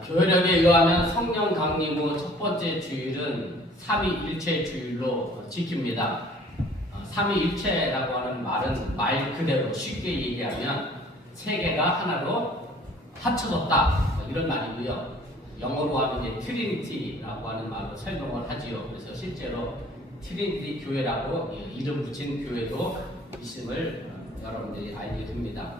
교회력에 의하면 성령 강림 후 첫 번째 주일은 삼위일체 주일로 지킵니다. 삼위일체라고 하는 말은 말 그대로 쉽게 얘기하면 세 개가 하나로 합쳐졌다 이런 말이고요. 영어로 하면 이제 트리니티라고 하는 말로 설명을 하지요. 그래서 실제로 트리니티 교회라고 이름 붙인 교회도 있음을 여러분들이 알게 됩니다.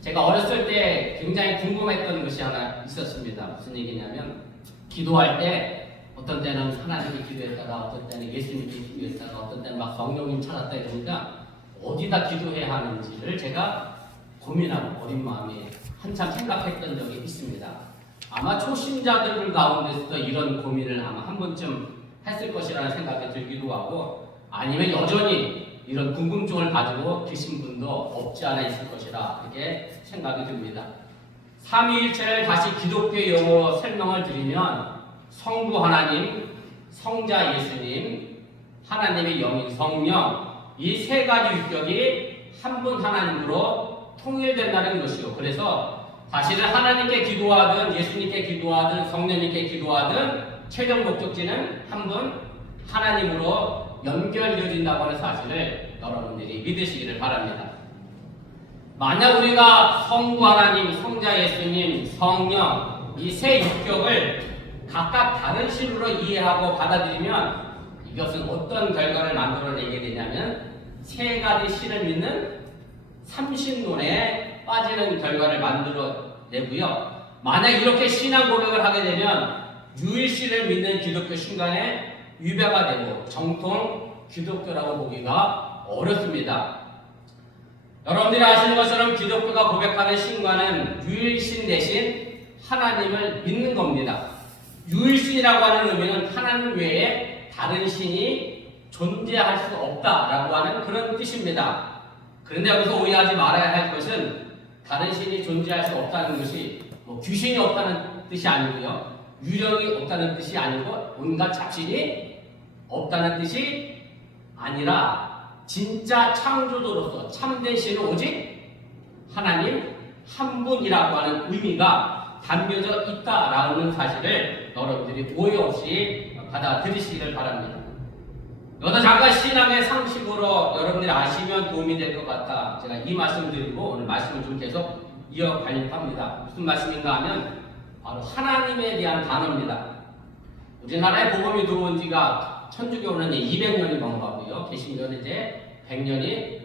제가 어렸을 때 굉장히 궁금했던 것이 하나 있었습니다. 무슨 얘기냐면 기도할 때 어떤 때는 하나님께 기도했다가 어떤 때는 예수님께 기도했다가 어떤 때는 막 성령님 찾았다 이러니까 어디다 기도해야 하는지를 제가 고민하고 어린 마음에 한참 생각했던 적이 있습니다. 아마 초신자들 가운데서도 이런 고민을 아마 한 번쯤 했을 것이라는 생각이 들기도 하고 아니면 여전히 이런 궁금증을 가지고 계신 분도 없지 않아 있을 것이라 그렇게 생각이 듭니다. 삼위일체를 다시 기독교 용어로 설명을 드리면 성부 하나님, 성자 예수님, 하나님의 영인 성령 이 세 가지 유격이 한 분 하나님으로 통일된다는 것이요. 그래서 사실은 하나님께 기도하든 예수님께 기도하든 성령님께 기도하든 최종 목적지는 한 분 하나님으로 연결되어진다고 하는 사실을 여러분들이 믿으시기를 바랍니다. 만약 우리가 성부 하나님, 성자 예수님, 성령 이 세 육격을 각각 다른 식으로 이해하고 받아들이면 이것은 어떤 결과를 만들어내게 되냐면 세 가지 신을 믿는 삼신론에 빠지는 결과를 만들어내고요. 만약 이렇게 신앙 고백을 하게 되면 유일신을 믿는 기독교 신간에 위배가 되고 정통 기독교라고 보기가 어렵습니다. 여러분들이 아시는 것처럼 기독교가 고백하는 신과는 유일신 대신 하나님을 믿는 겁니다. 유일신이라고 하는 의미는 하나님 외에 다른 신이 존재할 수 없다라고 하는 그런 뜻입니다. 그런데 여기서 오해하지 말아야 할 것은 다른 신이 존재할 수 없다는 것이 귀신이 없다는 뜻이 아니고요. 유령이 없다는 뜻이 아니고 온갖 잡신이 없다는 뜻이 아니라 진짜 창조주로서 참된 신은 오직 하나님 한 분이라고 하는 의미가 담겨져 있다라는 사실을 여러분들이 오해 없이 받아들이시기를 바랍니다. 여기서 잠깐 신앙의 상식으로 여러분들이 아시면 도움이 될 것 같아 제가 이 말씀 드리고 오늘 말씀을 좀 계속 이어가려고 합니다. 무슨 말씀인가 하면 바로 하나님에 대한 단어입니다. 우리나라에 복음이 들어온 지가 천주교는 200년이 넘어가고요. 개신교는 이제 100년이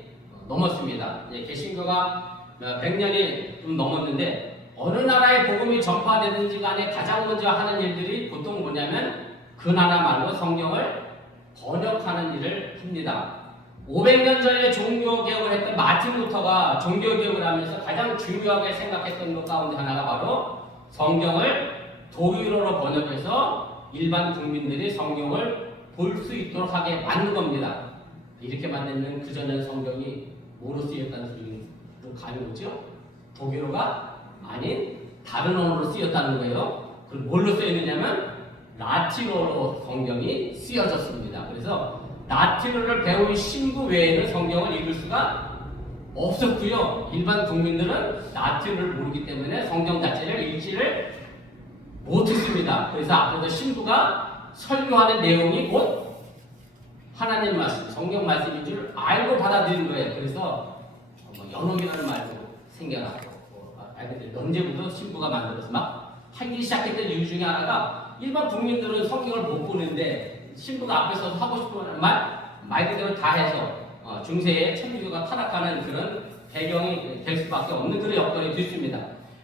넘었습니다. 개신교가 100년이 좀 넘었는데 어느 나라에 복음이 전파되든지 간에 가장 먼저 하는 일들이 보통 뭐냐면 그 나라 말로 성경을 번역하는 일을 합니다. 500년 전에 종교개혁을 했던 마틴 루터가 종교개혁을 하면서 가장 중요하게 생각했던 것 가운데 하나가 바로 성경을 독일어로 번역해서 일반 국민들이 성경을 볼 수 있도록 하게 만든 겁니다. 이렇게 만들면 그전에는 성경이 뭐로 쓰였다는 소리로 감이 오죠? 독일어가 아닌 다른 언어로 쓰였다는 거예요. 그럼 뭘로 쓰였느냐면 라틴어로 성경이 쓰여졌습니다. 그래서 라틴어를 배운 신부 외에는 성경을 읽을 수가 없었고요. 일반 국민들은 라틴어를 모르기 때문에 성경 자체를 읽지를 못했습니다. 그래서 앞으로 신부가 설교하는 내용이 곧 하나님 말씀, 성경 말씀인 줄 알고 받아들인 거예요. 그래서 연옥이라는 말도 생겨나고 알게 된 언제부터 신부가 만들어서 막 하기 시작했던 이유 중에 하나가 일반 국민들은 성경을 못 보는데 신부가 앞에 서서 하고 싶은 말 그대로 다 해서 중세에 천주교가 타락하는 그런 배경이 될 수밖에 없는 그런 여건이 됐습니다.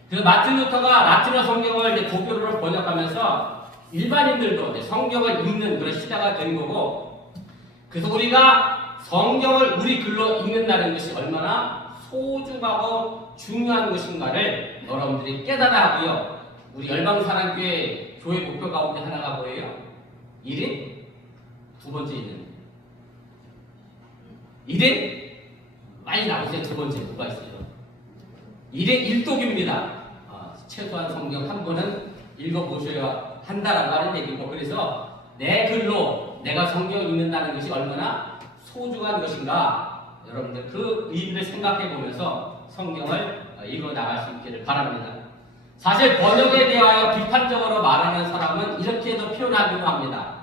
그래서 마틴 루터가 라틴어 성경을 이제 독일어로 번역하면서 일반인들도 성경을 읽는 그런 시대가 된 거고, 그래서 우리가 성경을 우리 글로 읽는다는 것이 얼마나 소중하고 중요한 것인가를 여러분들이 깨달아야 하고요. 우리 열방사랑교회 교회 목표 가운데 하나가 뭐예요? 1인? 두 번째 있는 1인? 많이 나오세요. 두 번째 누가 있어요? 1인 1독입니다. 최소한 성경 한 권은 읽어보셔야 한다라고 하는 얘기고, 그래서 내 글로 내가 성경 읽는다는 것이 얼마나 소중한 것인가 여러분들 그 의미를 생각해 보면서 성경을 읽어 나갈 수 있기를 바랍니다. 사실 번역에 대하여 비판적으로 말하는 사람은 이렇게도 표현하기도 합니다.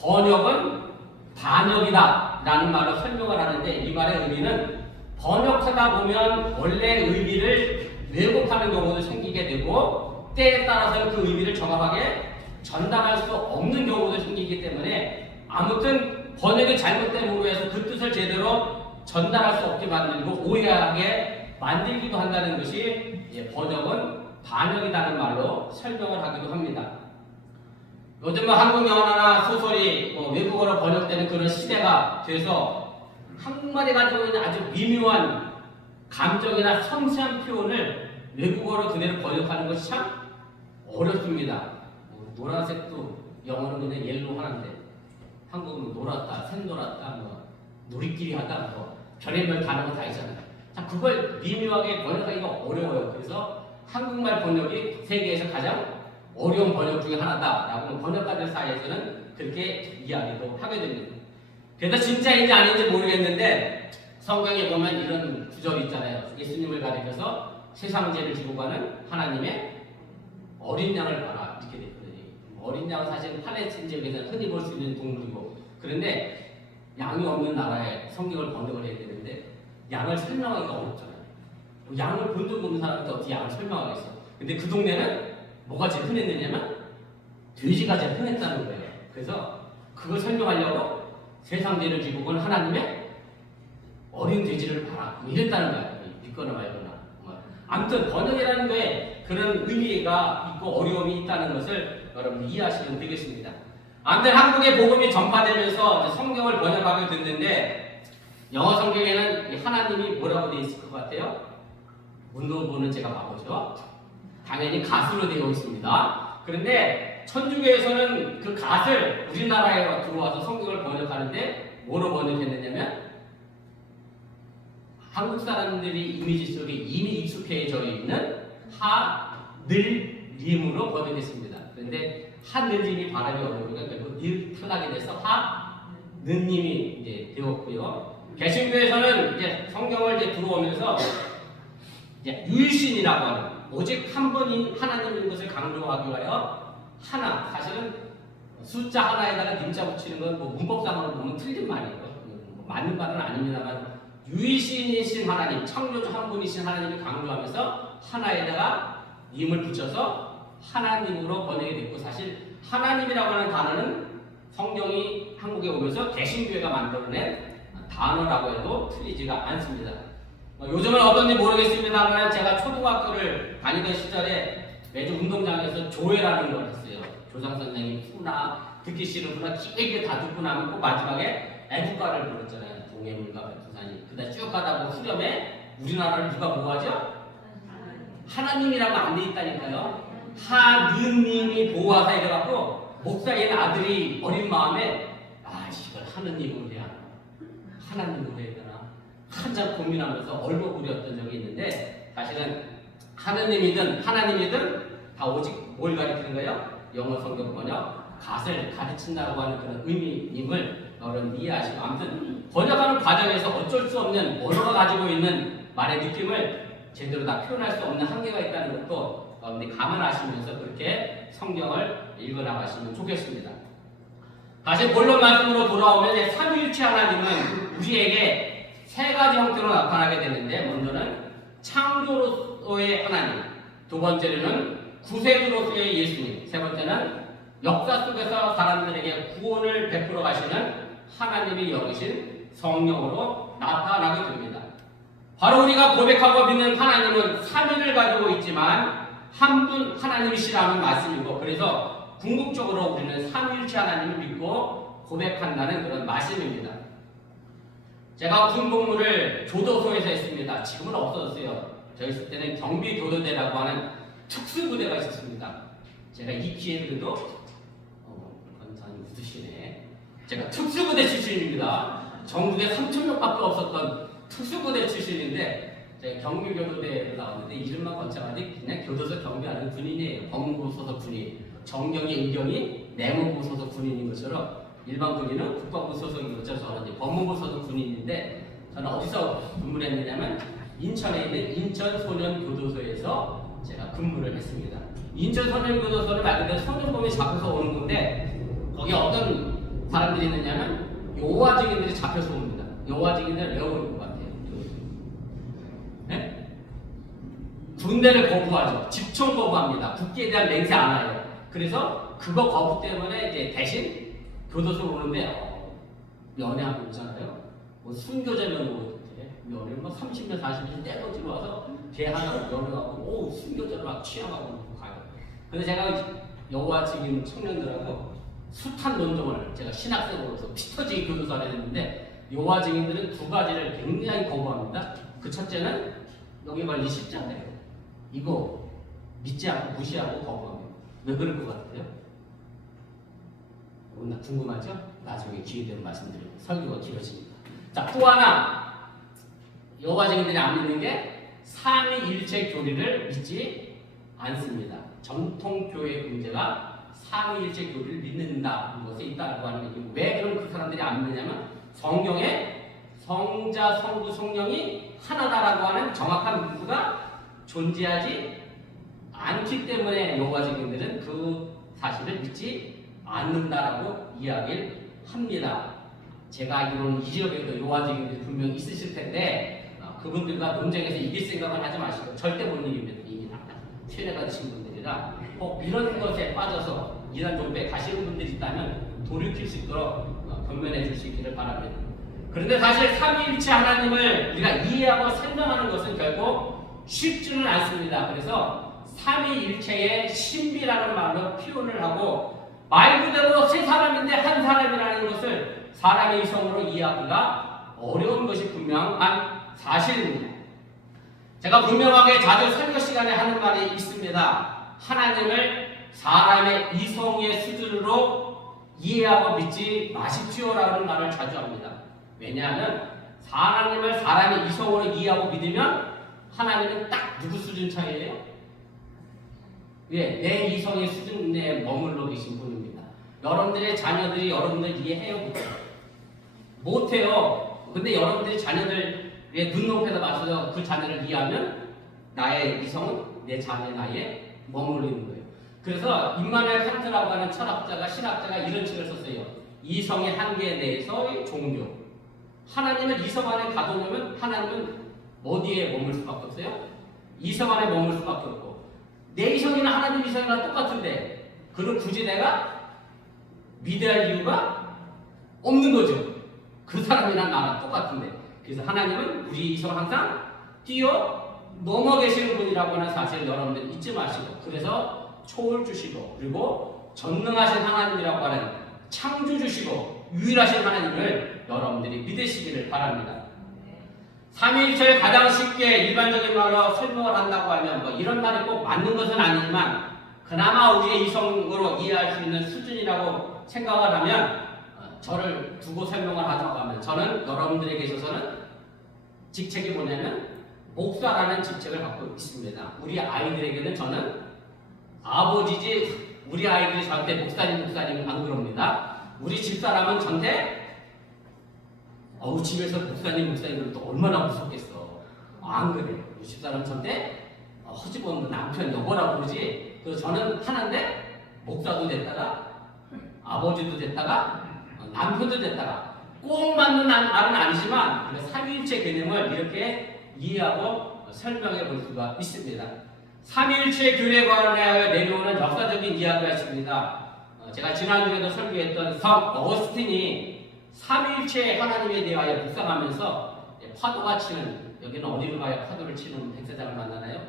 번역은 반역이다 라는 말로 설명을 하는데, 이 말의 의미는 번역하다 보면 원래 의미를 왜곡하는 경우도 생기게 되고, 때에 따라서는 그 의미를 정확하게 전달할 수 없는 경우도 생기기 때문에, 아무튼 번역이 잘못됨으로 해서 그 뜻을 제대로 전달할 수 없게 만들고 오해하게 만들기도 한다는 것이 번역은 반역이라는 말로 설명을 하기도 합니다. 요즘은 한국 영화나 소설이 외국어로 번역되는 그런 시대가 돼서 한국말이 가지고 있는 아주 미묘한 감정이나 섬세한 표현을 외국어로 그대로 번역하는 것이 참 어렵습니다. 노란색도 영어는 그냥 옐로우 하는데 한국은 노랗다, 샛노랗다, 놀이끼리 하다, 별의별 단어가 다 있잖아요. 자, 그걸 미묘하게 번역하기가 어려워요. 그래서 한국말 번역이 세계에서 가장 어려운 번역 중에 하나다라고 번역가들 사이에서는 그렇게 이야기도 하게 됩니다. 그래서 진짜인지 아닌지 모르겠는데 성경에 보면 이런 구절이 있잖아요. 예수님을 가리켜서 세상 죄를 지고 가는 하나님의 어린 양을 봐라 이렇게 됐거든요. 어린 양은 사실 팔레스틴 지역에서는 흔히 볼 수 있는 동물이고, 그런데 양이 없는 나라에 성경을 번역을 해야 되는데 양을 설명하기가 어렵잖아요. 양을 본 적 없는 사람한테 어떻게 양을 설명하겠어. 근데 그 동네는 뭐가 제일 흔했느냐면 돼지가 제일 흔했다는 거예요. 그래서 그걸 설명하려고 세상 죄를 지고 온 하나님의 어린 돼지를 봐라 이랬다는 거예요. 믿거나 말거나. 아무튼 번역이라는 거에 그런 의미가 있고 어려움이 있다는 것을 여러분 이해하시면 되겠습니다. 아무튼 한국의 복음이 전파되면서 성경을 번역하게 됐는데, 영어 성경에는 하나님이 뭐라고 되어 있을 것 같아요? 문도부는 제가 봐보죠. 당연히 갓으로 되어 있습니다. 그런데 천주교에서는 그 갓을 우리나라에 들어와서 성경을 번역하는데 뭐로 번역했느냐면, 한국 사람들이 이미지 속에 이미 익숙해져 있는 하늘님으로 번역했습니다. 그런데 하늘님이 발음이 어려우니까 결국 늘 편하게 돼서 하느님이 이제 되었고요. 개신교에서는 이제 성경을 이제 들어오면서 이제 유일신이라고 하는, 오직 한 분인 하나님인 것을 강조하기 위하여 하나, 사실은 숫자 하나에다가 님자 붙이는 건 문법상으로 보면 틀린 말이에요. 맞는 말은 아닙니다만 유일신이신 하나님, 창조주 한 분이신 하나님을 강조하면서 하나에다가 님을 붙여서 하나님으로 번역이 됐고, 사실 하나님이라고 하는 단어는 성경이 한국에 오면서 개신교회가 만들어낸 단어라고 해도 틀리지가 않습니다. 요즘은 어떤지 모르겠습니다만 제가 초등학교를 다니던 시절에 매주 운동장에서 조회라는 걸 했어요. 조상 선생님 후나 듣기 싫은 후나 길게 다 듣고 나면 꼭 마지막에 애국가를 불렀잖아요. 동해물과 백두산이. 그다음 쭉 가다 보면 후렴에 우리나라를 누가 보호하죠? 하나님이라고 안 돼 있다니까요. 하느님이 보호하사 이래갖고 목사인 아들이 어린 마음에 이걸 하느님으로 해야 하나, 하나님으로 해야 되나 한참 고민하면서 얼버무렸던 적이 있는데, 사실은 하느님이든 하나님이든 다 오직 뭘 가리키는 거예요? 영어 성경 번역 갓을 가르친다고 하는 그런 의미임을 여러분 이해하시고, 아무튼 번역하는 과정에서 어쩔 수 없는 언어가 가지고 있는 말의 느낌을 제대로 다 표현할 수 없는 한계가 있다는 것도 여러분들이 감안하시면서 그렇게 성경을 읽어나가시면 좋겠습니다. 다시 본론 말씀으로 돌아오면 삼위일체 하나님은 우리에게 세 가지 형태로 나타나게 되는데, 먼저는 창조로서의 하나님, 두 번째로는 구세주로서의 예수님, 세 번째는 역사 속에서 사람들에게 구원을 베풀어 가시는 하나님이 여기신 성령으로 나타나게 됩니다. 바로 우리가 고백하고 믿는 하나님은 삼위를 가지고 있지만 한 분 하나님이시라는 말씀이고, 그래서 궁극적으로 우리는 삼위일체 하나님을 믿고 고백한다는 그런 말씀입니다. 제가 군복무를 교도소에서 했습니다. 지금은 없어졌어요. 저희 있을 때는 경비교도대라고 하는 특수부대가 있었습니다. 제가 이 기회에도 건산이 웃으시네. 제가 특수부대 출신입니다. 전국에 3,000명밖에 없었던 특수부대 출신인데, 제가 경비교도대에 나왔는데 이름만 번창하지 그냥 교도소 경비하는 군인이에요. 법무부 소속 군인, 정경이, 의경이 내무부 소속 군인인 것처럼 일반 군인은 국방부 소속인 것처럼 저는 이제 법무부 소속 군인인데, 저는 어디서 근무를 했느냐면 인천에 있는 인천소년교도소에서 제가 근무를 했습니다. 인천 선생교도소는 말 그대로 성년범이 잡혀서 오는 건데 거기 어떤 사람들이 있느냐면 여호와 증인들이 잡혀서 옵니다. 여호와 증인들 왜 오는 것 같아요? 네? 군대를 거부하죠. 집총 거부합니다. 국기에 대한 맹세 안 해요. 그래서 그거 거부 때문에 이제 대신 교도소로 오는데 연애하고 있잖아요. 뭐 순교자면 뭐 연애 뭐 30년 40년 떼거지로 와서 개 하나로 연애하고 오 순교자로 막 취향하고 가요. 근데 제가 여호와 증인 청년들하고 숱한 논쟁을 제가 신학생으로서 피터지게 교도소를 했는데 여호와 증인들은 두 가지를 굉장히 거부합니다. 그 첫째는 여기 관리 쉽지 않아요. 이거 믿지 않고 무시하고 거부합니다. 왜 그럴 것 같아요? 궁금하죠? 나중에 기회 되면 말씀드리고 설교가 길어집니다. 자, 또 하나 여호와 증인들이 안 믿는 게 삼위일체 교리를 믿지 않습니다. 정통 교회 문제가 삼위일체 교리를 믿는다는 것에 있다고 하는 얘기고 왜 그럼 그 사람들이 안 믿느냐면 성경에 성자, 성부, 성령이 하나다라고 하는 정확한 문구가 존재하지 않기 때문에 여호와 증인들은 그 사실을 믿지 않는다라고 이야기를 합니다. 제가 알기로는 이 지역에도 여호와 증인들이 분명히 있으실 텐데 그분들과 논쟁에서 이길 생각은 하지 마시고 절대 못 이깁니다. 세뇌가 되신 분들이라 꼭 이런 것에 빠져서 이런 종교에 가시는 분들이 있다면 돌이킬 수 있도록 권면해 줄 수 있기를 바랍니다. 그런데 사실 삼위일체 하나님을 우리가 이해하고 설명하는 것은 결국 쉽지는 않습니다. 그래서 삼위일체의 신비라는 말로 표현을 하고 말 그대로 세 사람인데 한 사람이라는 것을 사람의 이성으로 이해하기가 어려운 것이 분명한 사실입니다. 제가 분명하게 자주 설교 시간에 하는 말이 있습니다. 하나님을 사람의 이성의 수준으로 이해하고 믿지 마십시오라는 말을 자주 합니다. 왜냐하면 하나님을 사람의 이성으로 이해하고 믿으면 하나님은 딱 누구 수준 차이예요? 예, 내 이성의 수준에 머물러 계신 분입니다. 여러분들의 자녀들이 여러분들 이해해요? 못해요. 근데 여러분들이 자녀들의 눈높이에서 맞춰서 그 자녀를 이해하면 나의 이성은 내 자녀의 나이에 머물러 있는 거예요. 그래서 임마누엘 칸트라고 하는 철학자가 신학자가 이런 책을 썼어요. 이성의 한계에 대해서의 종교. 하나님을 이성 안에 가둬놓으면 하나님은 어디에 머물 수밖에 없어요? 이성 안에 머물 수밖에 없고 내 이성이나 하나님 이성이랑 똑같은데 그럼 굳이 내가 믿어야 할 이유가 없는 거죠. 그 사람이랑 나랑 똑같은데 그래서 하나님은 우리 이성을 항상 뛰어넘어 계시는 분이라고 하는 사실을 여러분들 잊지 마시고 그래서 초월 주시고 그리고 전능하신 하나님이라고 하는 창조주시고 유일하신 하나님을 여러분들이 믿으시기를 바랍니다. 삼위일체를 가장 쉽게 일반적인 말로 설명을 한다고 하면 뭐 이런 말이 꼭 맞는 것은 아니지만 그나마 우리의 이성으로 이해할 수 있는 수준이라고 생각을 하면 저를 두고 설명을 하자고 하면 저는 여러분들에게 있어서는 직책이 뭐냐면 목사라는 직책을 갖고 있습니다. 우리 아이들에게는 저는 아버지지 우리 아이들이 저한테 목사님 안 그럽니다. 우리 집사람은 저한테 집에서 목사님 그러면 또 얼마나 무섭겠어. 안 그래. 우리 집사람 저한테 허집없는 남편 여보라고 그러지. 그래서 저는 하나인데 목사도 됐다가 아버지도 됐다가 남편도 됐다가 꼭 맞는 말은 아니지만 삼위일체 개념을 이렇게 이해하고 설명해 볼 수가 있습니다. 삼위일체 교회에 관하여 내려오는 역사적인 이야기가 있습니다. 제가 지난주에도 설교했던 성 어거스틴이 삼위일체 하나님에 대하여 묵상하면서 파도가 치는 여기는 어디로 가야 파도를 치는 백사장을 만나나요?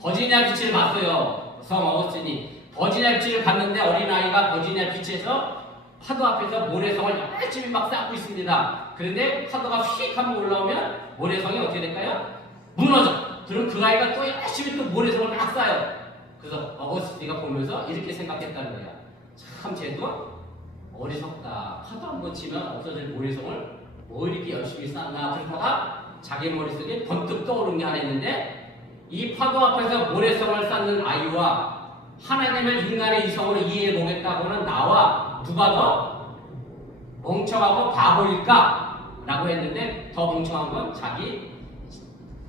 버지니아 비치를 봤어요. 성 어거스틴이 버지니아 비치를 봤는데 어린아이가 버지니아 비치에서 파도 앞에서 모래성을 열심히 막 쌓고 있습니다. 그런데 파도가 휙 한번 올라오면 모래성이 어떻게 될까요? 무너져. 그럼 그 아이가 또 열심히 또 모래성을 막 쌓아요. 그래서 어거스틴이가 보면서 이렇게 생각했다는 거야. 참 쟤도 어리석다. 파도 한번 치면 없어질 모래성을 뭐 이렇게 열심히 쌓나. 그러다가 자기 머릿속에 번뜩 떠오른 게 하나 있는데 이 파도 앞에서 모래성을 쌓는 아이와 하나님을 인간의 이성으로 이해해 보겠다고는 나와 누가 더 멍청하고 바보일까? 라고 했는데 더 멍청한 건 자기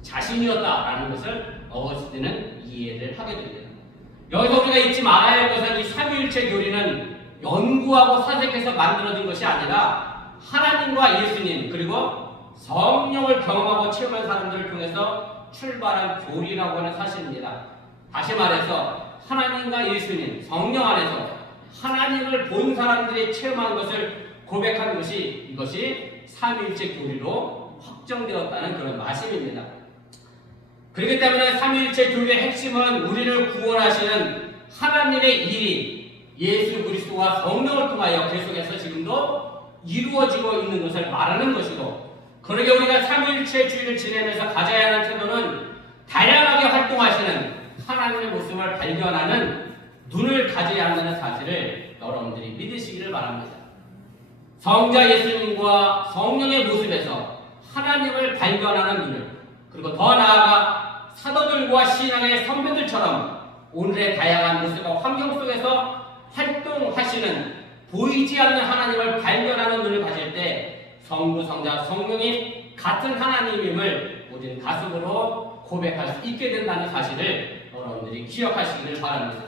자신이었다라는 것을 어거스틴은 이해를 하게 됩니다. 여기서 우리가 잊지 말아야 할 것은 이 삼위일체 교리는 연구하고 사색해서 만들어진 것이 아니라 하나님과 예수님 그리고 성령을 경험하고 체험한 사람들을 통해서 출발한 교리라고 하는 사실입니다. 다시 말해서 하나님과 예수님, 성령 안에서 하나님을 본 사람들이 체험한 것을 고백한 것이 이것이 삼위일체 교리로 확정되었다는 그런 말씀입니다. 그렇기 때문에 삼위일체 교리의 핵심은 우리를 구원하시는 하나님의 일이 예수 그리스도와 성령을 통하여 계속해서 지금도 이루어지고 있는 것을 말하는 것이고, 그러게 우리가 삼위일체주의를 지내면서 가져야 하는 태도는 다양하게 활동하시는 하나님의 모습을 발견하는 눈을 가져야 한다는 사실을 여러분들이 믿으시기를 바랍니다. 성자 예수님과 성령의 모습에서 하나님을 발견하는 눈을, 그리고 더 나아가 사도들과 신앙의 선배들처럼 오늘의 다양한 모습과 환경 속에서 활동하시는 보이지 않는 하나님을 발견하는 눈을 가질 때 성부, 성자, 성령이 같은 하나님임을 우리는 가슴으로 고백할 수 있게 된다는 사실을 여러분들이 기억하시기를 바랍니다.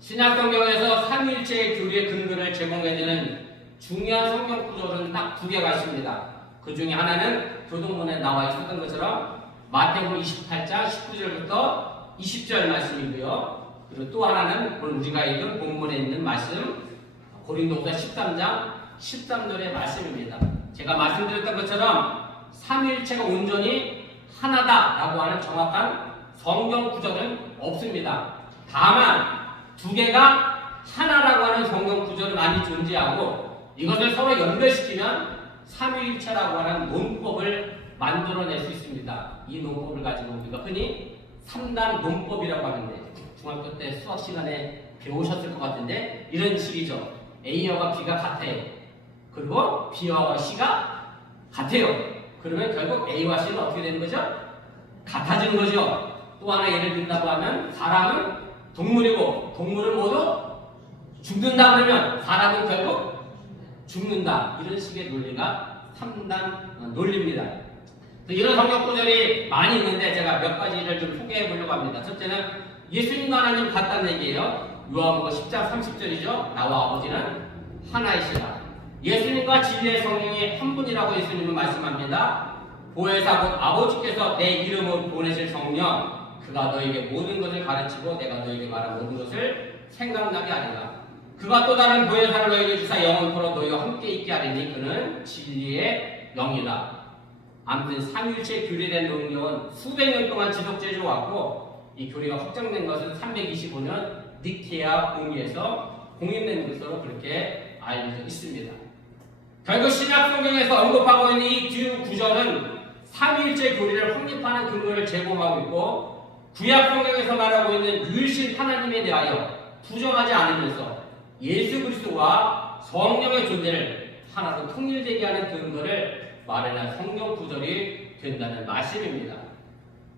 신약 성경에서 삼위일체의 교리의 근거를 제공해주는 중요한 성경 구절은 딱 두 개가 있습니다. 그 중에 하나는 교동문에 나와 있었던 것처럼 마태복음 28장 19절부터 20절 말씀이고요. 그리고 또 하나는 오늘 우리가 읽은 본문에 있는 말씀 고린도후서 13장 13절의 말씀입니다. 제가 말씀드렸던 것처럼 삼위일체가 온전히 하나다라고 하는 정확한 성경 구절은 없습니다. 다만 두 개가 하나라고 하는 성경 구절은 많이 존재하고 이것을 서로 연결시키면 삼위일체라고 하는 논법을 만들어낼 수 있습니다. 이 논법을 가지고 우리가 흔히 3단 논법이라고 하는데 중학교 때 수학 시간에 배우셨을 것 같은데 이런 식이죠. A와 B가 같아요. 그리고 B와 C가 같아요. 그러면 결국 A와 C는 어떻게 되는 거죠? 같아지는 거죠. 또 하나 예를 든다고 하면 사람은 동물이고 동물은 모두 죽는다 그러면 사람은 결국 죽는다. 이런 식의 논리가 3단 논리입니다. 이런 성경 구절이 많이 있는데 제가 몇 가지를 좀 소개해 보려고 합니다. 첫째는 예수님과 하나님 같다는 얘기예요. 요한복음 10장 30절이죠. 나와 아버지는 하나이시다. 예수님과 진리의 성령이 한 분이라고 예수님은 말씀합니다. 보혜사 곧 아버지께서 내 이름으로 보내실 성령 그가 너에게 모든 것을 가르치고 내가 너에게 말한 모든 것을 생각나게 하리라. 그가 또 다른 보혜사를 너에게 주사 영원토록 너희와 함께 있게 하리니 그는 진리의 영이다. 아무튼 삼위일체 교리된 능력은 수백 년 동안 지속되어 왔고 이 교리가 확정된 것은 325년 니케아 공의에서 공인된 것으로 그렇게 알려져 있습니다. 결국 신약 성경에서 언급하고 있는 이 두 구절은 삼위일체 교리를 확립하는 근거를 제공하고 있고 구약 성경에서 말하고 있는 유일신 하나님에 대하여 부정하지 않으면서 예수 그리스도와 성령의 존재를 하나로 통일되게 하는 근거를 마련한 성경 구절이 된다는 말씀입니다.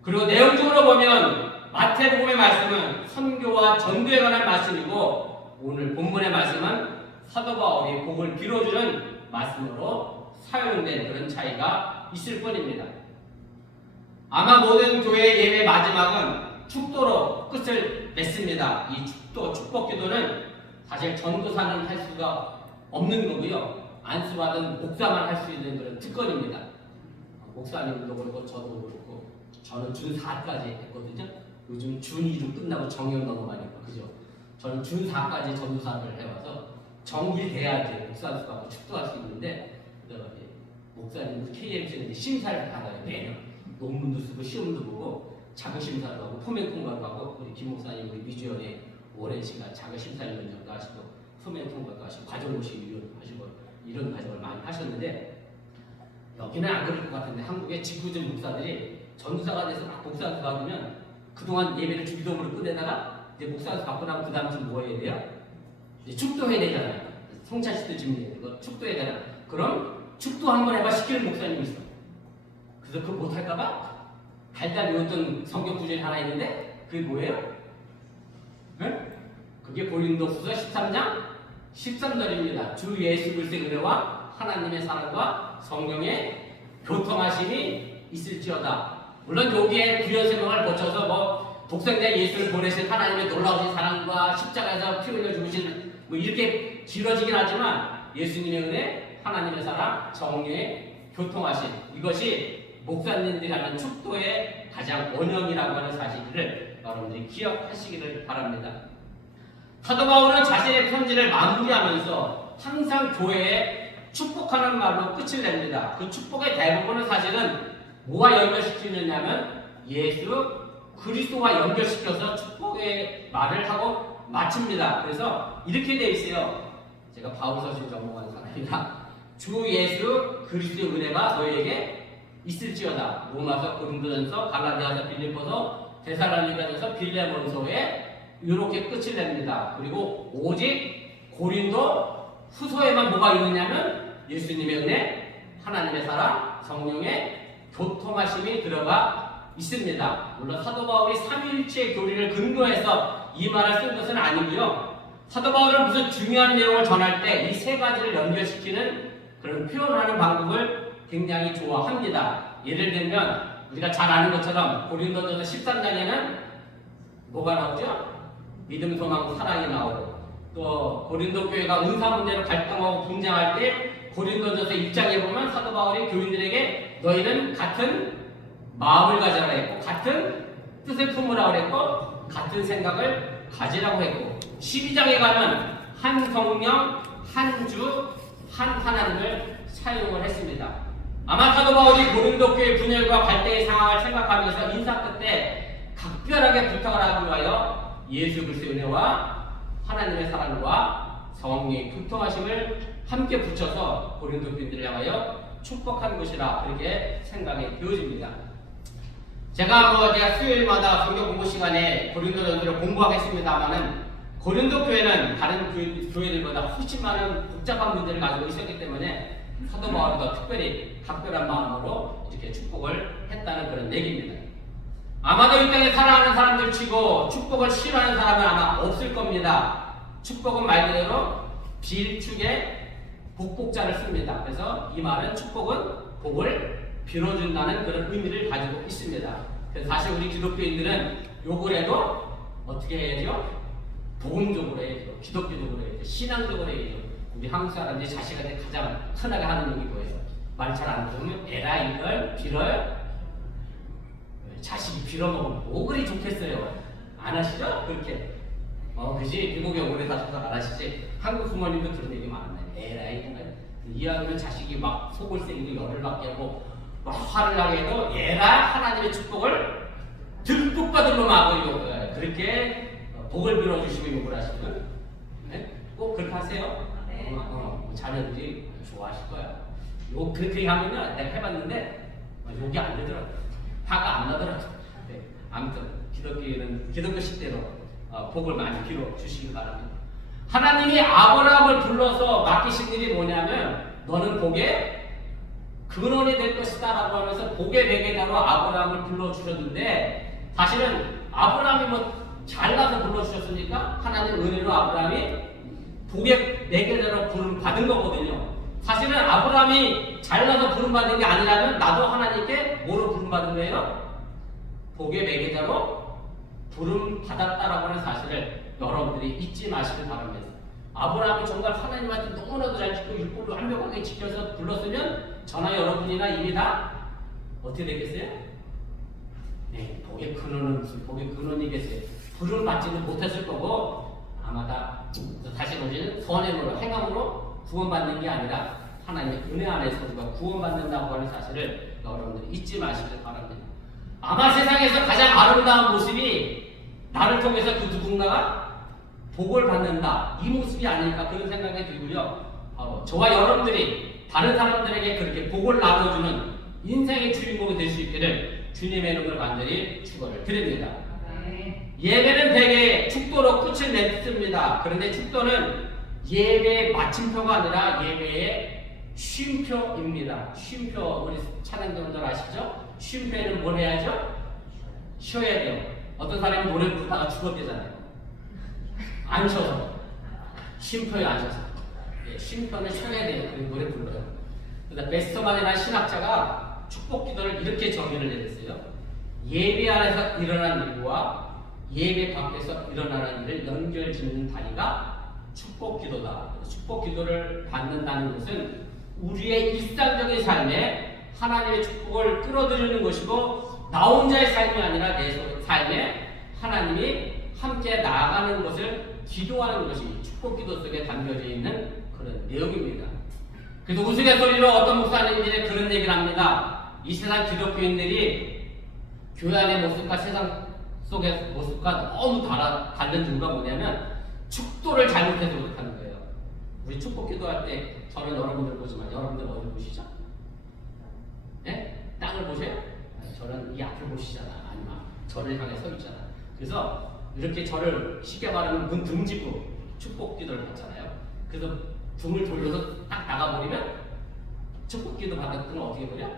그리고 내용적으로 보면 마태복음의 말씀은 선교와 전도에 관한 말씀이고 오늘 본문의 말씀은 사도 바울이 복을 빌어주는 말씀으로 사용된 그런 차이가 있을 뿐입니다. 아마 모든 교회 예배 마지막은 축도로 끝을 맺습니다. 이 축복 기도는 사실 전도사는 할 수가 없는 거고요. 안수받은 목사만 할 수 있는 그런 특권입니다. 목사님도 그렇고 저도 그렇고 저는 준4까지 했거든요. 요즘 준2로 끝나고 정년 넘어가니까 그죠? 저는 준4까지 전도사를 해와서 정일돼야 이제 목사 안수받고 축도할 수 있는데 목사님 KMC는 심사를 받아요. 매년 논문도 쓰고 시험도 보고 자격심사도 하고 포맨 통과도 하고 우리 김 목사님 우리 미주연의 오랜 시간 자격심사위원장도 하시고 포맨 통과도 하시고 과정고시 위원도 하시고 이런 과정을 많이 하셨는데 여기는 안 그럴 것 같은데 한국의 직구준 목사들이 전도사가 돼서 막 목사 안수 받으면 그동안 예배를 주기도문을 끝내다가 이제 목사 안수 받고 나면 그 다음쯤 뭐 해야 돼요? 이제 축도해야 되잖아요. 성찬식도 준비해야 되고 축도해야 되잖아. 그럼 축도 한번 해봐 시키는 목사님이 있어. 그래서 그거 못할까봐 달달 외웠던 성경 구절이 하나 있는데 그게 뭐예요? 네? 그게 고린도후서 13장 13절입니다. 주 예수 그리스도의 은혜와 하나님의 사랑과 성령의 교통하심이 있을지어다. 물론 여기에 부연 설명을 거쳐서 뭐 독생자 예수를 보내신 하나님의 놀라우신 사랑과 십자가에서 피 흘려 죽으신 뭐 이렇게 길어지긴 하지만 예수님의 은혜, 하나님의 사랑, 정의의 교통하심, 이것이 목사님들이 하는 축도의 가장 원형이라고 하는 사실을 여러분들이 기억하시기를 바랍니다. 사도 바울은 자신의 편지를 마무리하면서 항상 교회에 축복하는 말로 끝을 냅니다. 그 축복의 대부분은 사실은 뭐와 연결시키느냐면 예수 그리스도와 연결시켜서 축복의 말을 하고 마칩니다. 그래서 이렇게 돼 있어요. 제가 바울서신 전공하는 사람이라 주 예수 그리스도의 은혜가 너희에게 있을지어다. 로마서, 고린도전서, 갈라디아서, 빌립보서, 데살로니가전서, 빌레몬서에 이렇게 끝을 냅니다. 그리고 오직 고린도 후서에만 뭐가 있느냐면 예수님의 은혜, 하나님의 사랑, 성령의 교통하심이 들어가 있습니다. 물론 사도 바울이 삼위일체의 교리를 근거해서 이 말을 쓴 것은 아니고요. 사도 바울은 무슨 중요한 내용을 전할 때 이 세 가지를 연결시키는 그런 표현하는 방법을 굉장히 좋아합니다. 예를 들면 우리가 잘 아는 것처럼 고린도전서 13장에는 뭐가 나오죠? 믿음, 소망, 사랑이 나오고, 또 고린도 교회가 은사 문제로 갈등하고 분쟁할 때 고린도전서 1장에 보면 사도 바울이 교인들에게 너희는 같은 마음을 가지라 했고, 같은 뜻을 품으라고 했고, 같은 생각을 가지라고 했고, 12장에 가면 한 성령, 한 주, 한 하나님을 사용을 했습니다. 아마 사도 바울이 고린도 교회 분열과 갈대의 상황을 생각하면서 인사 끝에 각별하게 부탁을 하기 위하여 예수 그리스도의 은혜와 하나님의 사랑과 성령의 교통하심을 함께 붙여서 고린도 교인들을 향하여 축복한 것이라 그렇게 생각이 되어집니다. 제가 수요일마다 성경 공부 시간에 고린도전서를 공부하겠습니다만은 고린도 교회는 다른 교회들보다 훨씬 많은 복잡한 문제를 가지고 있었기 때문에 사도 바울이 더 특별히 각별한 마음으로 이렇게 축복을 했다는 그런 얘기입니다. 아마도 이 땅에 살아가는 사람들 치고 축복을 싫어하는 사람은 아마 없을 겁니다. 축복은 말 그대로 빌축의 복복자를 씁니다. 그래서 이 말은 축복은 복을 빌어준다는 그런 의미를 가지고 있습니다. 그래서 사실 우리 기독교인들은 욕을 해도 어떻게 해야죠? 복음적으로 해야죠. 기독교적으로 해야죠. 신앙적으로 해야죠. 우리 한국 사람들이 자식한테 가장 흔하게 하는 얘기 뭐예요? 말 잘 안 들으면 에라 이걸 빌어요. 자식이 빌어먹으면 뭐 그리 좋겠어요. 안 하시죠? 그렇게. 그지? 미국에 오래 사셔서 안 하시지? 한국 부모님도 그런 얘기 많아요. 에라 이걸 이해하면 자식이 막 속을 새기고 열을 받게 하고 막 화를 나게 해도 에라 하나님의 축복을 듬뿍 받은 놈하고 욕을 그렇게 복을 빌어주시고 욕을 하시면 네? 꼭 그렇게 하세요. 네. 자녀들이 좋아하실 거야. 욕 그렇게 하면요, 내가 해봤는데 욕이 안 되더라고. 화가 안 나더라고. 네. 아무튼 기독교는 기독교 식대로 복을 많이 빌어주시기 바랍니다. 하나님이 아브라함을 불러서 맡기신 일이 뭐냐면 너는 복의 근원이 될 것이다 라고 하면서 복의 베개자로 아브라함을 불러주셨는데 사실은 아브라함이 뭐 잘나서 불러주셨으니까 하나님 은혜로 아브라함이 복의 베개자로 부름 받은 거거든요. 사실은 아브라함이 잘나서 부름 받은 게 아니라면 나도 하나님께 뭐로 부름 받은 거예요? 복의 베개자로 부름 받았다라고 하는 사실을 여러분들이 잊지 마시길 바랍니다. 아브라함이 정말 하나님한테 너무나도 잘 지키고 율법을 완벽하게 지켜서 불렀으면 저나 여러분이나 이미 다 어떻게 되겠어요? 네, 복의 근원은 무슨 복의 근원이겠어요? 부름 받지는 못했을 거고 아마 다 다시 보시는 선행으로 행함으로 구원받는 게 아니라 하나님의 은혜 안에서 우리가 구원받는다고 하는 사실을 여러분들이 잊지 마시길 바랍니다. 아마 세상에서 가장 아름다운 모습이 나를 통해서 그 누군가가 복을 받는다 이 모습이 아닐까 그런 생각이 들고요. 저와 여러분들이 다른 사람들에게 그렇게 복을 나눠주는 인생의 주인공이 될 수 있기를 주님의 이름으로 간절히 축원을 드립니다. 예배는 대개 축도로 끝을 맺습니다. 그런데 축도는 예배의 마침표가 아니라 예배의 쉼표입니다. 쉼표 우리 찬양자분들 아시죠? 쉼표에는 뭘 해야죠? 쉬어야 돼요. 어떤 사람이 노래 부르다가 죽었대잖아요. 안 쉬어서 쉼표에 앉아서 쉼표는 쉬어야 돼요. 그 노래 불러요. 그래서 베스터만이라는 신학자가 축복 기도를 이렇게 정의를 내렸어요. 예배 안에서 일어나는 일과 예배 밖에서 일어나는 일을 연결짓는 다리가 축복 기도다. 축복 기도를 받는다는 것은 우리의 일상적인 삶에 하나님의 축복을 끌어들이는 것이고 나 혼자의 삶이 아니라 내 삶에 하나님이 함께 나아가는 것을 기도하는 것이 축복 기도 속에 담겨져 있는 그런 내용입니다. 그래서 우스갯소리로 어떤 목사님들이 그런 얘기를 합니다. 이 세상 기독교인들이 교회 안의 모습과 세상 속의 모습과 너무 다른 이유가 뭐냐면 축도를 잘못해서 그렇다는 거예요. 우리 축복 기도할 때 저는 여러분들 보지만 여러분들 어디 보시죠? 예? 땅을 보세요? 저는 이 앞을 보시잖아. 아니면 저를 향해 서 있잖아. 그래서 이렇게 저를 쉽게 말하면 문 등지고 축복 기도를 받잖아요. 그래서 등을 돌려서 딱 나가버리면 축복 기도 받았던 건 어떻게 버려?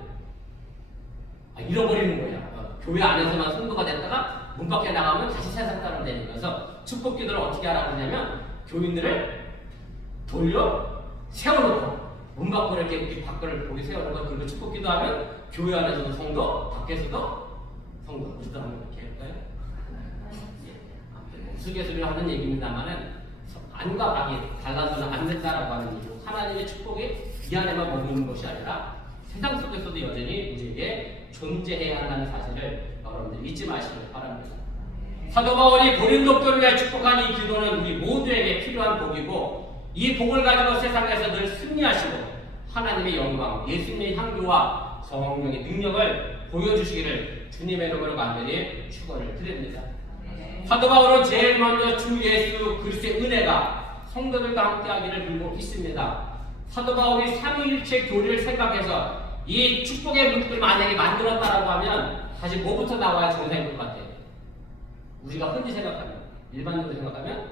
잃어버리는 거예요. 교회 안에서만 성도가 됐다가 문 밖에 나가면 다시 세상 사람 되는 거여서 축복 기도를 어떻게 하라고 하냐면 교인들을 돌려 세워놓고 문 밖으로 이렇게 밖을 보게 세워놓고 그리고 축복 기도하면 교회 안에서도 성도, 밖에서도 성도. 무슨 한번 이렇게 할까요? 우스갯소리로 하는 얘기입니다만은 안과 밖이 달라서는 안 된다라고 하는 이유. 하나님의 축복이 이 안에만 머무는 것이 아니라 세상 속에서도 여전히 우리에게 존재해야 한다는 사실을 여러분들 잊지 마시길 바랍니다. 사도 바울이 고린도 교회에 축복한 이 기도는 우리 모두에게 필요한 복이고 이 복을 가지고 세상에서 늘 승리하시고 하나님의 영광, 예수님의 향기와 성령의 능력을 보여주시기를 주님의 이름으로 간절히 축원을 드립니다. 사도 바울은 제일 먼저 주 예수 그리스도의 은혜가 성도들과 함께하기를 빌고 있습니다. 사도 바울이 삼위일체 교리를 생각해서 이 축복의 문구를 만약에 만들었다라고 하면 사실 뭐부터 나와야 정상일 것 같아요? 우리가 흔히 생각하면, 일반적으로 생각하면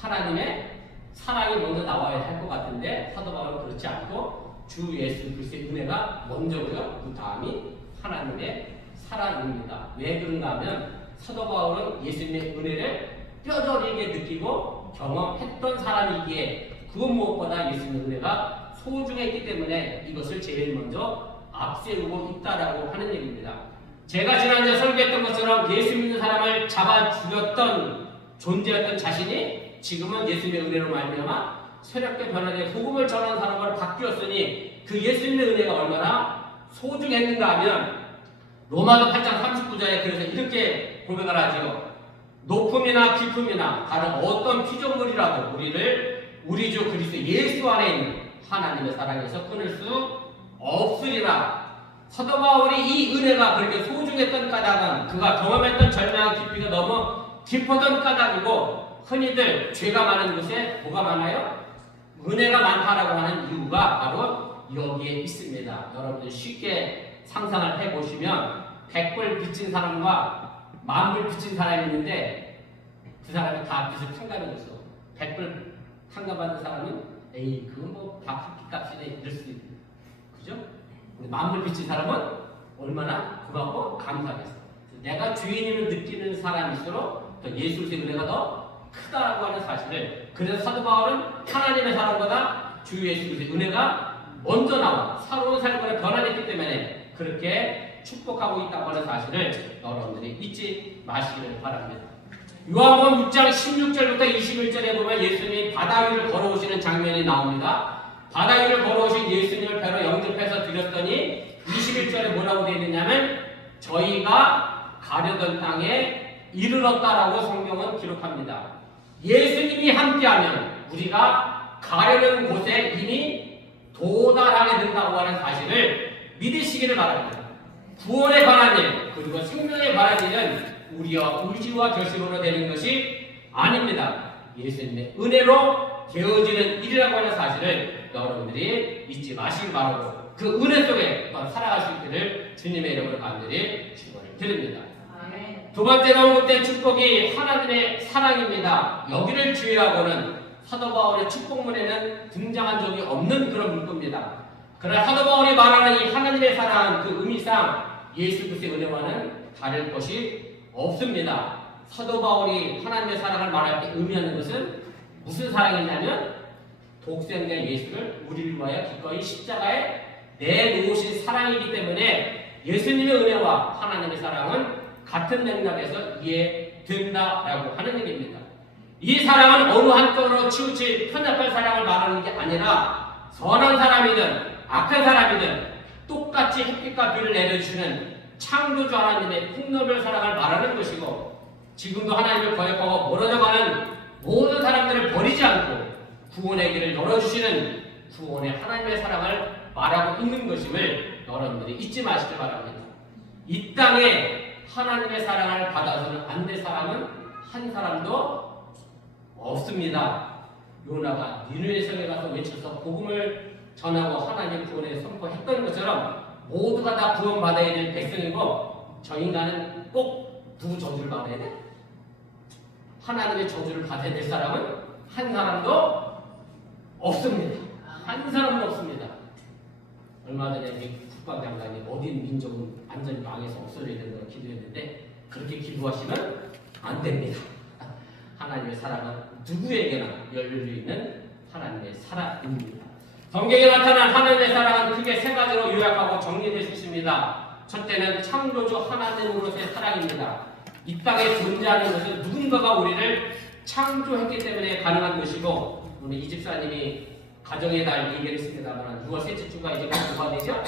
하나님의 사랑이 먼저 나와야 할 것 같은데 사도 바울은 그렇지 않고 주 예수 그리스도의 은혜가 먼저고요. 그 다음이 하나님의 사랑입니다. 왜 그런가 하면 사도 바울은 예수님의 은혜를 뼈저리게 느끼고 경험했던 사람이기에 그 무엇보다 예수님의 은혜가 소중했기 때문에 이것을 제일 먼저 앞세우고 있다라고 하는 얘기입니다. 제가 지난주에 설교했던 것처럼 예수 믿는 사람을 잡아 죽였던 존재였던 자신이 지금은 예수님의 은혜로 말미암아 새롭게 변화되어 복음을 전하는 사람으로 바뀌었으니 그 예수님의 은혜가 얼마나 소중했는가 하면 로마서 8장 39절에 그래서 이렇게 고백을 하죠. 높음이나 깊음이나 다른 어떤 피조물이라도 우리를 우리 주 그리스도 예수 안에 있는 하나님의 사랑에서 끊을 수 없으리라. 사도 바울이 이 은혜가 그렇게 소중했던 까닭은 그가 경험했던 절망의 깊이가 너무 깊었던 까닭이고 흔히들 죄가 많은 곳에 뭐가 많아요? 은혜가 많다라고 하는 이유가 바로 여기에 있습니다. 여러분들 쉽게 상상을 해보시면 100불 빚진 사람과 10,000불 빚진 사람이 있는데 그 사람이 다 빚을 탕감해줬어. 100불 탕감받은 사람은 에이 그건 뭐 밥 한 끼 값이네 이럴 수 있는 그죠? 10,000불 빚진 사람은 얼마나 고맙고 감사하겠어. 내가 주인임을 느끼는 사람일수록 예수 그리스도의 은혜가 더 크다라고 하는 사실을 그래서 사도 바울은 하나님의 사랑보다 주 예수 그리스도의 은혜가 먼저 나와 새로운 삶으로 변화됐기 때문에 그렇게 축복하고 있다고 하는 사실을 여러분들이 잊지 마시기를 바랍니다. 요한복음 6장 16절부터 21절에 보면 예수님이 바다 위를 걸어오시는 장면이 나옵니다. 바다 위를 걸어오신 예수님을 배로 영접해서 드렸더니 21절에 뭐라고 되어 있느냐면 저희가 가려던 땅에 이르렀다라고 성경은 기록합니다. 예수님이 함께하면 우리가 가려는 곳에 이미 도달하게 된다고 하는 사실을 믿으시기를 바랍니다. 구원에 관한 일 그리고 생명에 관한 일은 우리와 의지와 결심으로 되는 것이 아닙니다. 예수님의 은혜로 되어지는 일이라고 하는 사실을 여러분들이 잊지 마시기 바라고 그 은혜 속에 살아갈 수 있기를 주님의 이름으로 간절히 축원을 드립니다. 두 번째로 언급된 축복이 하나님의 사랑입니다. 여기를 주의하고는 사도 바울의 축복문에는 등장한 적이 없는 그런 문구입니다. 그러나 사도 바울이 말하는 이 하나님의 사랑 그 의미상 예수 그리스도의 은혜와는 다를 것이 없습니다. 사도 바울이 하나님의 사랑을 말할 때 의미하는 것은 무슨 사랑이냐면 독생자 예수를 우리를 위하여 기꺼이 십자가에 내놓으신 사랑이기 때문에 예수님의 은혜와 하나님의 사랑은 같은 맥락에서 이해된다라고 하는 얘기입니다. 이 사랑은 어느 한쪽으로 치우칠 편협한 사랑을 말하는 게 아니라 선한 사람이든 악한 사람이든 똑같이 햇빛과 비를 내려주시는 창조주 하나님의 풍노별 사랑을 말하는 것이고, 지금도 하나님을 거역하고 멀어져가는 모든 사람들을 버리지 않고 구원의 길을 열어주시는 구원의 하나님의 사랑을 말하고 있는 것임을 여러분들이 잊지 마시기 바랍니다. 이 땅에 하나님의 사랑을 받아서는 안 될 사람은 한 사람도 없습니다. 요나가 니느웨 성에 가서 외쳐서 복음을 전하고 하나님 구원에 선포했던 것처럼 모두가 다 구원받아야 될 백성이고, 저 인간은 꼭 누구 저주를 받아야 돼? 하나님의 저주를 받아야 될 사람은 한 사람도 없습니다. 한 사람도 없습니다. 얼마 전에 미 국방장관이 어딘 민족은 완전히 망해서 없어져야 된다고 기도했는데, 그렇게 기도하시면 안 됩니다. 하나님의 사랑은 누구에게나 열려 있는 하나님의 사랑입니다. 성경에 나타난 하나님의 사랑은 크게 세 가지로 요약하고 정리될 수 있습니다. 첫째는 창조주 하나님으로서의 사랑입니다. 이 땅에 존재하는 것은 누군가가 우리를 창조했기 때문에 가능한 것이고, 오늘 이 집사님이 가정의 달 얘기를 했습니다만 6월 셋째 주가 이제 뭐가 되죠?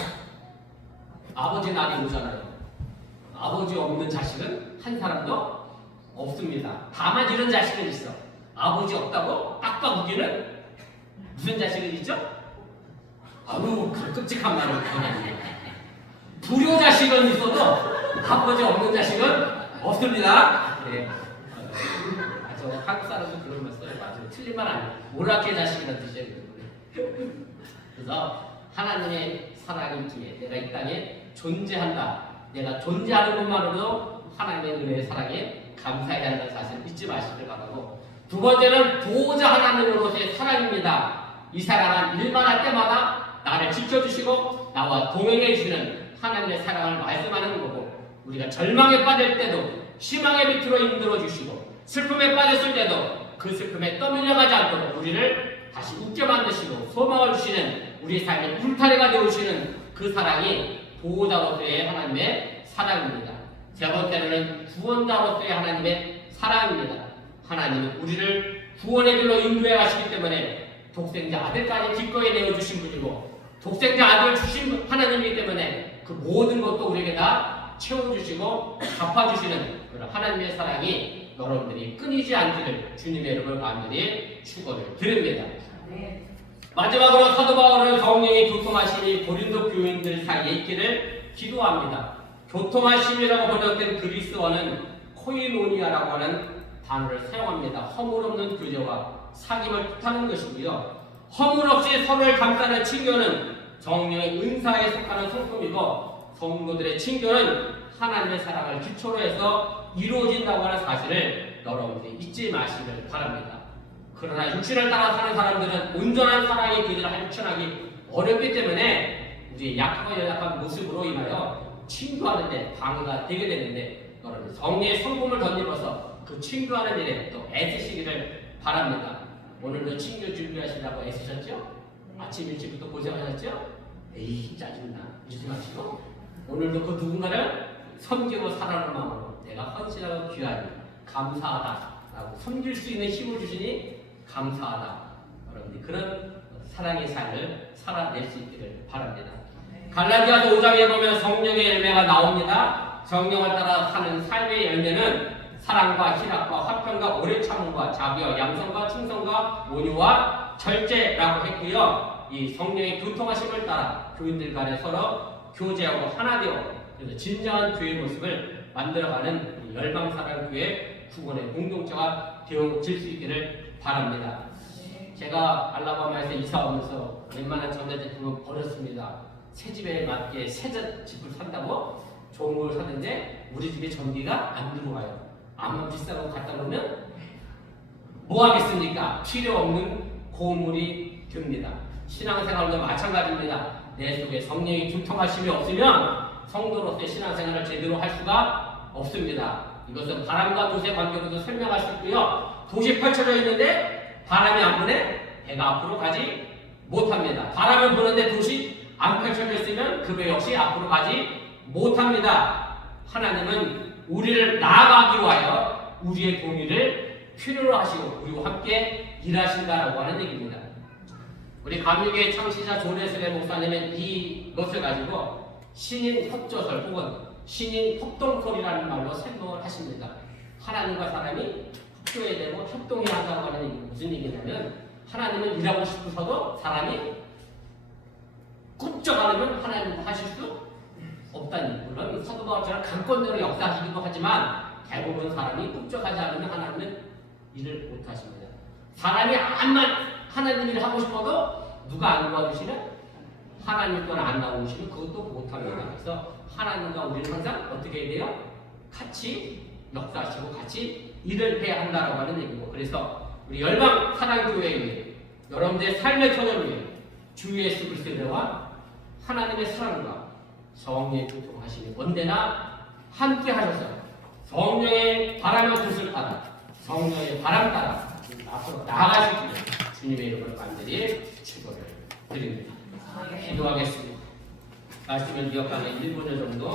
아버지 날이 오잖아요. 아버지 없는 자식은 한 사람도 없습니다. 다만 이런 자식은 있어. 아버지 없다고 빡빡우기는 무슨 자식은 있죠? 아유, 끔찍한 말을 그러네요. 불효 자식은 있어도 아버지 없는 자식은 없습니다. 네. 저 한국 사람도 그런 말 써요. 맞아요. 틀린 말 아니에요. 오락의 자식이라는 뜻이에요. 그래서 하나님의 사랑이 있기에 내가 이 땅에 존재한다. 내가 존재하는 것만으로도 하나님의 은혜의 사랑에 감사해야 한다는 사실을 잊지 마시길 바라고, 두 번째는 보호자 하나님으로서의 사랑입니다. 이 사랑은 일만 할 때마다 나를 지켜주시고 나와 동행해 주시는 하나님의 사랑을 말씀하는 거고, 우리가 절망에 빠질 때도 희망의 밑으로 인들어 주시고, 슬픔에 빠졌을 때도 그 슬픔에 떠밀려가지 않도록 우리를 다시 웃게 만드시고 소망을 주시는 우리 삶의 울타리가 되어주시는 그 사랑이 보호자로서의 하나님의 사랑입니다. 세 번째로는 구원자로서의 하나님의 사랑입니다. 하나님은 우리를 구원의 길로 인도해 가시기 때문에 독생자 아들까지 기꺼이 내어주신 분이고, 독생자 아들을 주신 하나님이기 때문에 그 모든 것도 우리에게 다 채워주시고 갚아주시는 그런 하나님의 사랑이 여러분들이 끊이지 않기를 주님의 이름을 간절히 축원을 드립니다. 마지막으로 사도 바울은 성령의 교통하심이 고린도 교인들 사이에 있기를 기도합니다. 교통하심이라고 번역된 그리스어는 코이노니아라고 하는 단어를 사용합니다. 허물 없는 교제와 사귐을 뜻하는 것이고요. 허물 없이 서로를 감싸는 친교는 성령의 은사에 속하는 성품이고, 성도들의 친교는 하나님의 사랑을 기초로 해서 이루어진다고 하는 사실을 여러분들이 잊지 마시길 바랍니다. 그러나 육신을 따라 사는 사람들은 온전한 사랑의 교제를 실천하기 어렵기 때문에 우리의 약하고 연약한 모습으로 인하여 친교하는데 방해가 되게 되는데, 여러분 성령의 성품을 덧입어서 그 친교하는 일에 또 애쓰시기를 바랍니다. 오늘도 친교 준비하시려고 애쓰셨죠? 아침 일찍부터 고생하셨죠? 에이 짜증나 이러지 마시고, 오늘도 그 누군가를 섬기고 살아가는 마음으로 내가 헌신하고 귀하니 감사하다라고 섬길 수 있는 힘을 주시니 감사하다. 여러분들이 그런 사랑의 삶을 살아낼 수 있기를 바랍니다. 갈라디아서 5장에 보면 성령의 열매가 나옵니다. 성령을 따라 사는 삶의 열매는 사랑과 희락과 화평과 오래 참음과 자비와 양성과 충성과 온유와 절제라고 했고요. 이 성령의 교통하심을 따라 교인들 간에 서로 교제하고 하나 되어 그래서 진정한 교회 모습을 만들어가는 열방사랑교회 구원의 공동체가 되어질 수 있기를 바랍니다. 제가 알라바마에서 이사 오면서 웬만한 전자제품은 버렸습니다. 새 집에 맞게 새 집을 산다고 좋은 걸 샀는데 우리 집에 전기가 안 들어와요. 암만 비싼 거 갖다 놓으면 뭐 하겠습니까? 필요 없는 고물이 됩니다. 신앙생활도 마찬가지입니다. 내 속에 성령의 교통하심이 없으면 성도로서의 신앙생활을 제대로 할 수가 없습니다. 이것은 바람과 돛의 관계로도 설명할 수 있고요. 돛이 펼쳐져 있는데 바람이 안 부네 배가 앞으로 가지 못합니다. 바람은 부는데 돛이 안 펼쳐져 있으면 그 배 역시 앞으로 가지 못합니다. 하나님은 우리를 나아가기 위하여 우리의 동의를 필요로 하시고 우리와 함께 일하신다라고 하는 얘기입니다. 우리 감리교회 창시자 조례슬의 목사님은 이것을 가지고 신인 협조설 혹은 신인 협동설이라는 말로 설명을 하십니다. 하나님과 사람이 협조해야 되고 협동해야 한다고 하는 얘기는 무슨 얘기냐면 하나님은 일하고 싶어서도 사람이 굽적 않으면 하나님도 하실 수 없다는 얘기. 물론 사도 바울처럼 강권대로 역사하시기도 하지만 대부분 사람이 굽적하지 않으면 하나님은 일을 못하십니다. 사람이 하나님 일을 하고 싶어도 누가 안 도와주시면 하나님 또는 안 나오시면 그것도 못합니다. 그래서 하나님과 우리는 항상 어떻게 해야 돼요? 같이 역사하시고 같이 일을 해야 한다라고 하는 얘기고, 그래서 우리 열방 사랑교회에 여러분들의 삶의 터전을 위해 주 예수 그리스도와 하나님의 사랑과 성령의 교통하심이 언제나 함께 하셔서 성령의 바람과 뜻을 따라 성령의 바람 따라 앞으로 나아가실 주님의 이름으로 간절히 축복을 드립니다. 기도하겠습니다. 말씀을 기억하는 1분 정도